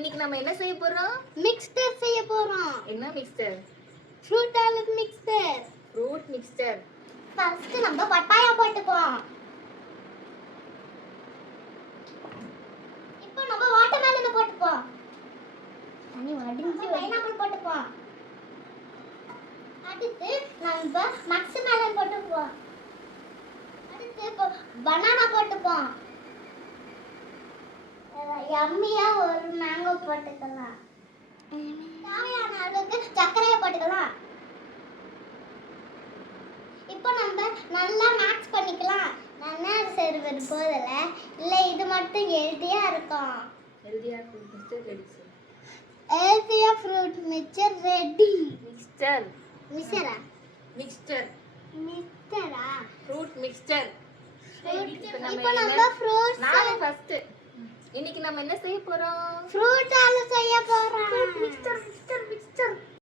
இன்னைக்கு நம்ம என்ன செய்ய போறோம்? மிக்ஸ்டர் செய்ய போறோம். என்ன mixture? Fruit salad mixture. Fruit mixture. First நம்ம பப்பாயா போட்டுப்போம். இப்போ நம்ம வாட்டர்மெலன் போட்டுப்போம். தண்ணி வடிஞ்சு பைனாப்பிள் போட்டுப்போம். அடுத்து நம்ம மக்ஸ் மெலன் போட்டுப்போம். அடுத்து பனானா போட்டுப்போம். யம்மியா ஒரு மேங்கோ போட்டுக்கலாம். தேவையான அளவுக்கு சர்க்கரையை போட்டுக்கலாம். இப்போ நம்ம நல்லா மிக்ஸ் பண்ணிக்கலாம். நல்லா செய்வது போதல இல்ல இது மட்டும் ஹெல்தியா இருக்கும். ஹெல்தியா ஃப்ரூட் மிக்ஸ்டர் ரெடி சார். ஹெல்தியா fruit mixture ready. Mixture. மிக்ஸ்சரா? Mixture. மிக்ஸ்சரா? Fruit mixture. இப்போ நம்ம ஃப்ரூட்ஸ் நான் ஃபர்ஸ்ட் இன்னைக்கு நம்ம என்ன செய்ய போறோம்? ஃப்ரூட்